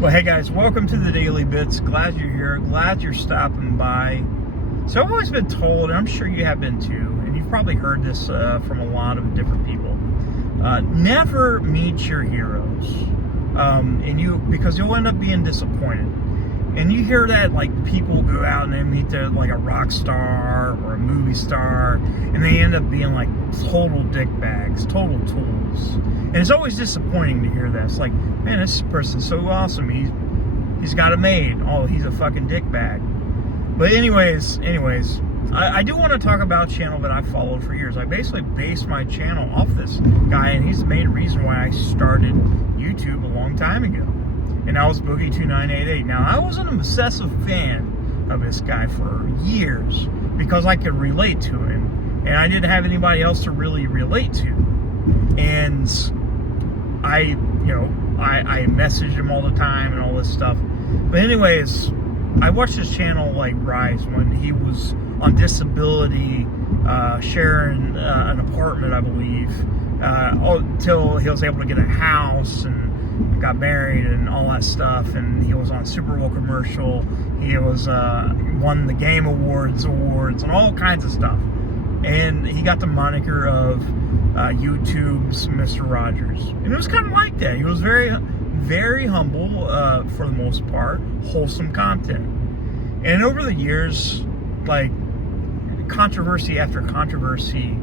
Well, hey guys, welcome to the Daily Bits. Glad you're here. Glad you're stopping by. So I've always been told, and I'm sure you have been too, and you've probably heard this from a lot of different people. Never meet your heroes, because you'll end up being disappointed. And you hear that, like, people go out and they meet their, like, a rock star or a movie star, and they end up being, like, total dickbags, total tools. And it's always disappointing to hear that. It's like, man, this person's so awesome. He's got it made. Oh, he's a fucking dickbag. But anyways, I do want to talk about a channel that I followed for years. I basically based my channel off this guy, and he's the main reason why I started YouTube a long time ago. And that was Boogie2988. Now, I wasn't an obsessive fan of this guy for years because I could relate to him, and I didn't have anybody else to really relate to. And I messaged him all the time and all this stuff. But anyways, I watched his channel like rise when he was on disability, sharing an apartment, I believe, until he was able to get a house and got married and all that stuff. And he was on Super Bowl commercial. He was won the Game Awards and all kinds of stuff. And he got the moniker of YouTube's Mr. Rogers. And it was kind of like that. He was very, very humble for the most part, wholesome content. And over the years, like, controversy after controversy,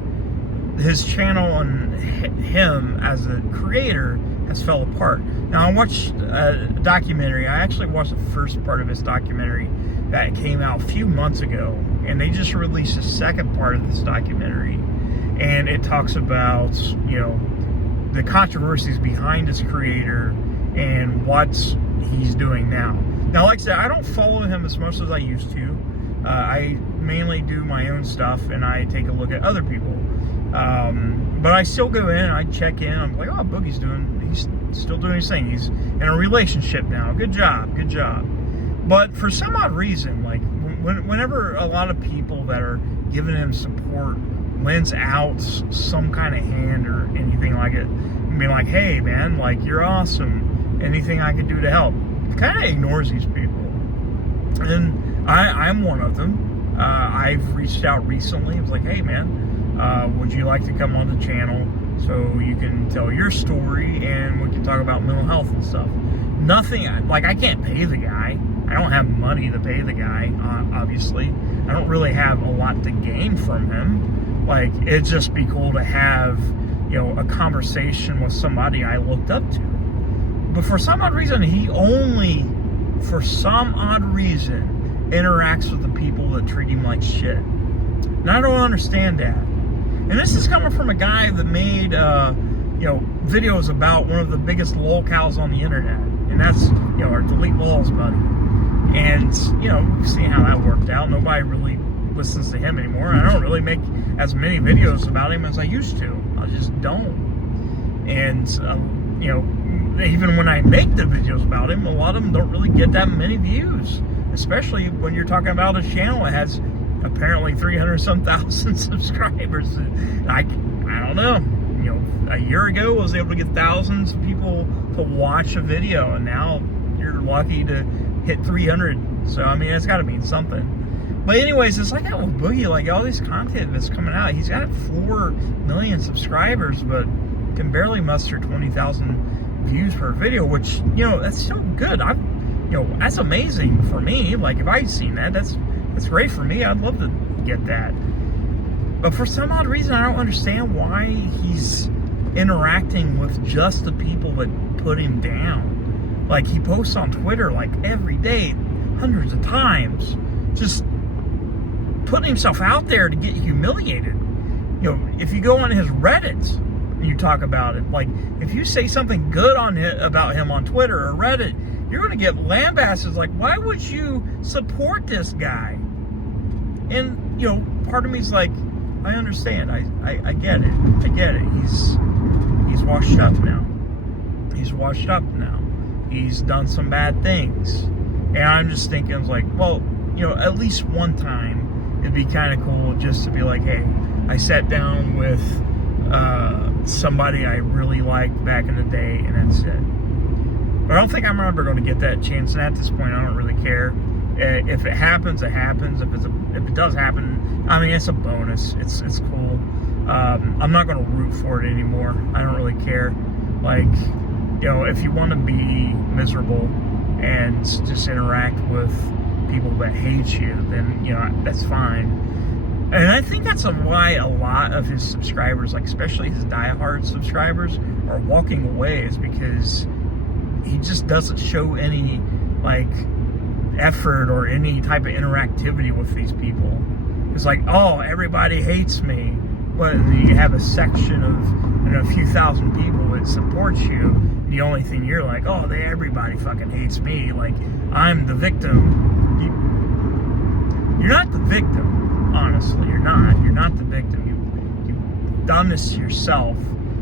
his channel and him as a creator has fell apart. Now, I watched a documentary. I actually watched the first part of his documentary that came out a few months ago, and they just released the second part of this documentary, and it talks about, the controversies behind his creator and what he's doing now. Now, like I said, I don't follow him as much as I used to. I mainly do my own stuff, and I take a look at other people. But I still go in and I check in. I'm like, oh, Boogie's still doing his thing. He's in a relationship now. Good job. But for some odd reason, like, whenever a lot of people that are giving him support lends out some kind of hand or anything like it, and be like, hey, man, like, you're awesome. Anything I can do to help. Kind of ignores these people. And I'm one of them. I've reached out recently. I was like, hey, man, would you like to come on the channel so you can tell your story and we can talk about mental health and stuff? Nothing, like, I can't pay the guy. I don't have money to pay the guy, obviously. I don't really have a lot to gain from him. Like, it'd just be cool to have, a conversation with somebody I looked up to. But for some odd reason, he only, for some odd reason, interacts with the people that treat him like shit. And I don't understand that. And this is coming from a guy that made, videos about one of the biggest lolcows on the internet. And that's, our Delete Lols buddy. And, we've seen how that worked out. Nobody really listens to him anymore. I don't really make as many videos about him as I used to. I just don't. And, even when I make the videos about him, a lot of them don't really get that many views. Especially when you're talking about a channel that has apparently 300-some thousand subscribers. I don't know. A year ago I was able to get thousands of people to watch a video, and now you're lucky to hit 300. So, I mean, it's got to mean something. But anyways, it's like that with Boogie. Like, all this content that's coming out, he's got 4 million subscribers, but can barely muster 20,000 views per video, which, that's still good. That's amazing for me. Like, if I'd seen that, that's great for me. I'd love to get that. But for some odd reason, I don't understand why he's interacting with just the people that put him down. Like, he posts on Twitter, like, every day, hundreds of times, just putting himself out there to get humiliated. If you go on his Reddit and you talk about it, like, if you say something good about him on Twitter or Reddit, you're going to get lambasted. Like, why would you support this guy? And, part of me's like, I understand. I get it. I get it. He's washed up now. He's done some bad things. And I'm just thinking, like, well, at least one time, it'd be kind of cool just to be like, hey, I sat down with somebody I really liked back in the day, and that's it. But I don't think I'm ever going to get that chance, and at this point, I don't really care. If it happens, it happens. If it does happen, I mean, it's a bonus. It's cool. I'm not going to root for it anymore. I don't really care. Like, you know, if you want to be miserable and just interact with people that hate you, then, you know, that's fine. And I think that's why a lot of his subscribers, like especially his diehard subscribers, are walking away, is because he just doesn't show any, like, effort or any type of interactivity with these people. It's like, oh, everybody hates me, but you have a section of, you know, a few thousand people that supports you. The only thing you're like, oh, everybody fucking hates me. Like, I'm the victim. You're not the victim, honestly. You're not. You're not the victim. You've done this to yourself,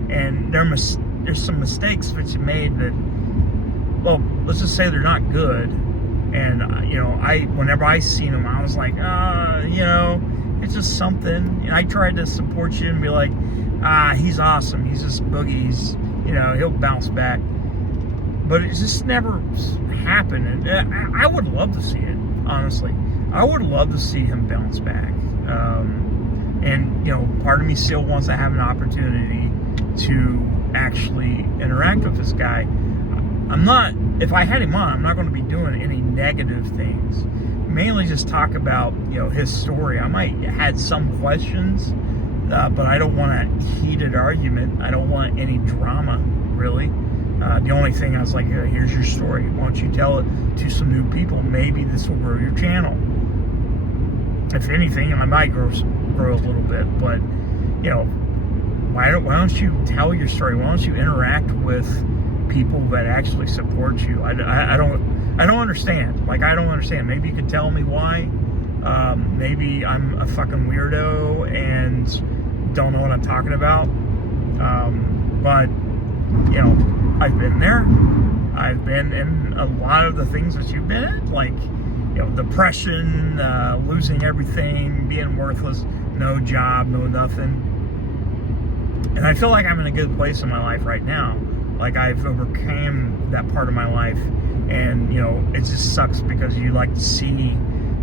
and there's some mistakes that you made that, well, let's just say they're not good. And, you know, whenever I seen him, I was like, you know, it's just something. And I tried to support you and be like, he's awesome. He's just Boogie. He's, you know, he'll bounce back. But it just never happened. And I would love to see it, honestly. I would love to see him bounce back. And, you know, part of me still wants to have an opportunity to actually interact with this guy. If I had him on, I'm not going to be doing any negative things. Mainly just talk about, you know, his story. I might had some questions, but I don't want a heated argument. I don't want any drama, really. The only thing I was like, here's your story. Why don't you tell it to some new people? Maybe this will grow your channel. If anything, I might grow a little bit, but, you know, why don't you tell your story? Why don't you interact with people that actually support you? I don't understand. Like, I don't understand. Maybe you could tell me why. Maybe I'm a fucking weirdo and don't know what I'm talking about. But, you know, I've been there. I've been in a lot of the things that you've been in, like, you know, depression, losing everything, being worthless, no job, no nothing. And I feel like I'm in a good place in my life right now. Like, I've overcame that part of my life, and, you know, it just sucks because you like to see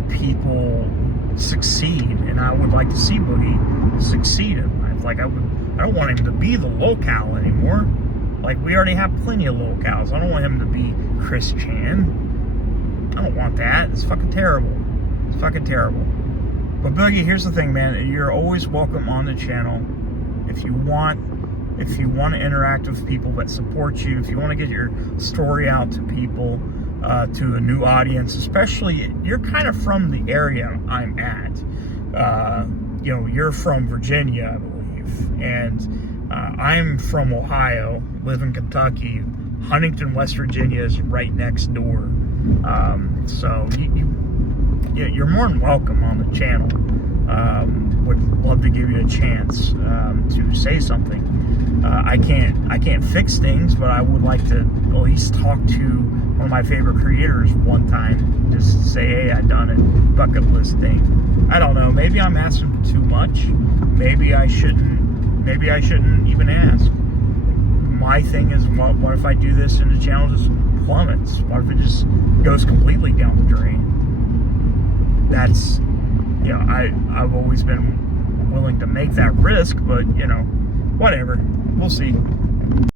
people succeed, and I would like to see Boogie succeed in life. Like, I don't want him to be the locale anymore. Like, we already have plenty of locales. I don't want him to be Chris Chan. I don't want that. It's fucking terrible. It's fucking terrible. But Boogie, here's the thing, man. You're always welcome on the channel. If you want to interact with people that support you, if you want to get your story out to people, to a new audience, especially, you're kind of from the area I'm at. You know, you're from Virginia, I believe, and I'm from Ohio, live in Kentucky. Huntington, West Virginia is right next door. So you're more than welcome on the channel. Would love to give you a chance to say something. I can't fix things, but I would like to at least talk to one of my favorite creators one time. Just say, hey, I done it. Bucket list thing. I don't know. Maybe I'm asking too much. Maybe I shouldn't even ask. My thing is, what if I do this and the channel just plummets? What if it just goes completely down the drain? That's, you know, I've always been willing to make that risk, but, you know, whatever. We'll see.